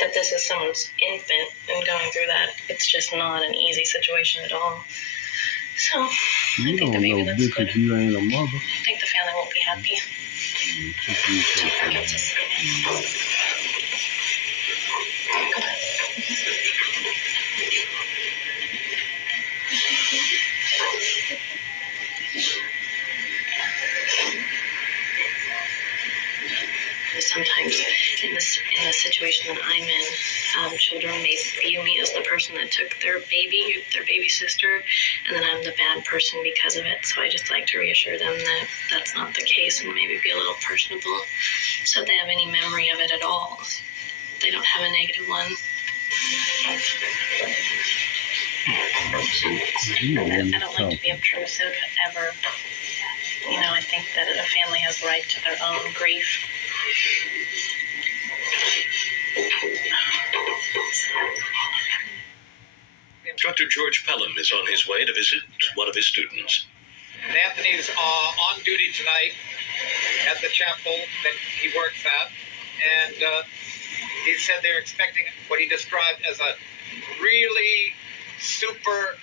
that this is someone's infant and going through that. It's just not an easy situation at all. So I think the baby looks good. You ain't a mother. I think the family won't be happy. Don't forget to say that. Sometimes in the situation that I'm in, children may view me as the person that took their baby sister, and then I'm the bad person because of it. So I just like to reassure them that that's not the case, and maybe be a little personable, so if they have any memory of it at all, they don't have a negative one. I don't like to be obtrusive ever. You know, I think that a family has the right to their own grief. Dr. George Pelham is on his way to visit one of his students. Anthony's on duty tonight at the chapel that he works at, and he said they're expecting what he described as a really super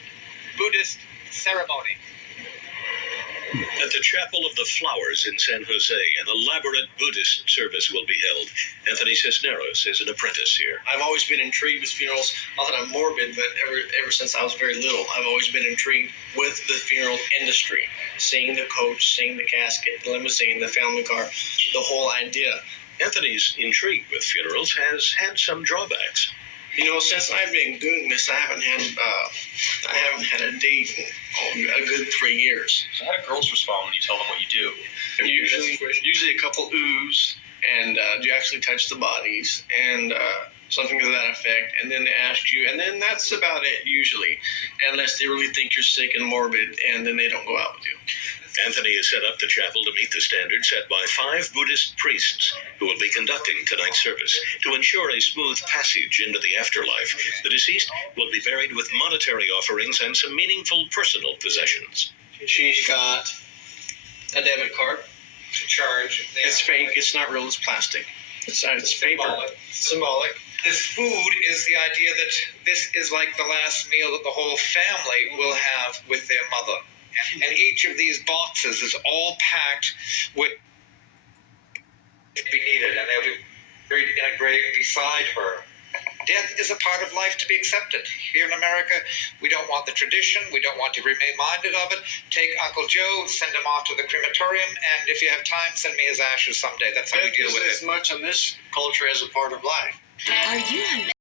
Buddhist ceremony. At the Chapel of the Flowers in San Jose, an elaborate Buddhist service will be held. Anthony Cisneros is an apprentice here. I've always been intrigued with funerals. Not that I'm morbid, but ever since I was very little, I've always been intrigued with the funeral industry. Seeing the coach, seeing the casket, the limousine, the family car, the whole idea. Anthony's intrigue with funerals has had some drawbacks. You know, since I've been doing this, I haven't had a date in a good 3 years. So how do girls respond when you tell them what you do? Usually a couple oohs, and do you actually touch the bodies, and something to that effect, and then they ask you, and then that's about it usually, unless they really think you're sick and morbid, and then they don't go out with you. Anthony has set up the chapel to meet the standards set by 5 Buddhist priests who will be conducting tonight's service. To ensure a smooth passage into the afterlife, the deceased will be buried with monetary offerings and some meaningful personal possessions. She's got a debit card to charge. It's fake. It's not real. It's plastic. It's paper. Symbolic. This food is the idea that this is like the last meal that the whole family will have with their mother. And each of these boxes is all packed with be needed, and they'll be buried in a grave beside her. Death is a part of life to be accepted. Here in America, we don't want the tradition. We don't want to be reminded of it. Take Uncle Joe, send him off to the crematorium, and if you have time, send me his ashes someday. That's how we deal with it. As much on this culture as a part of life. Are you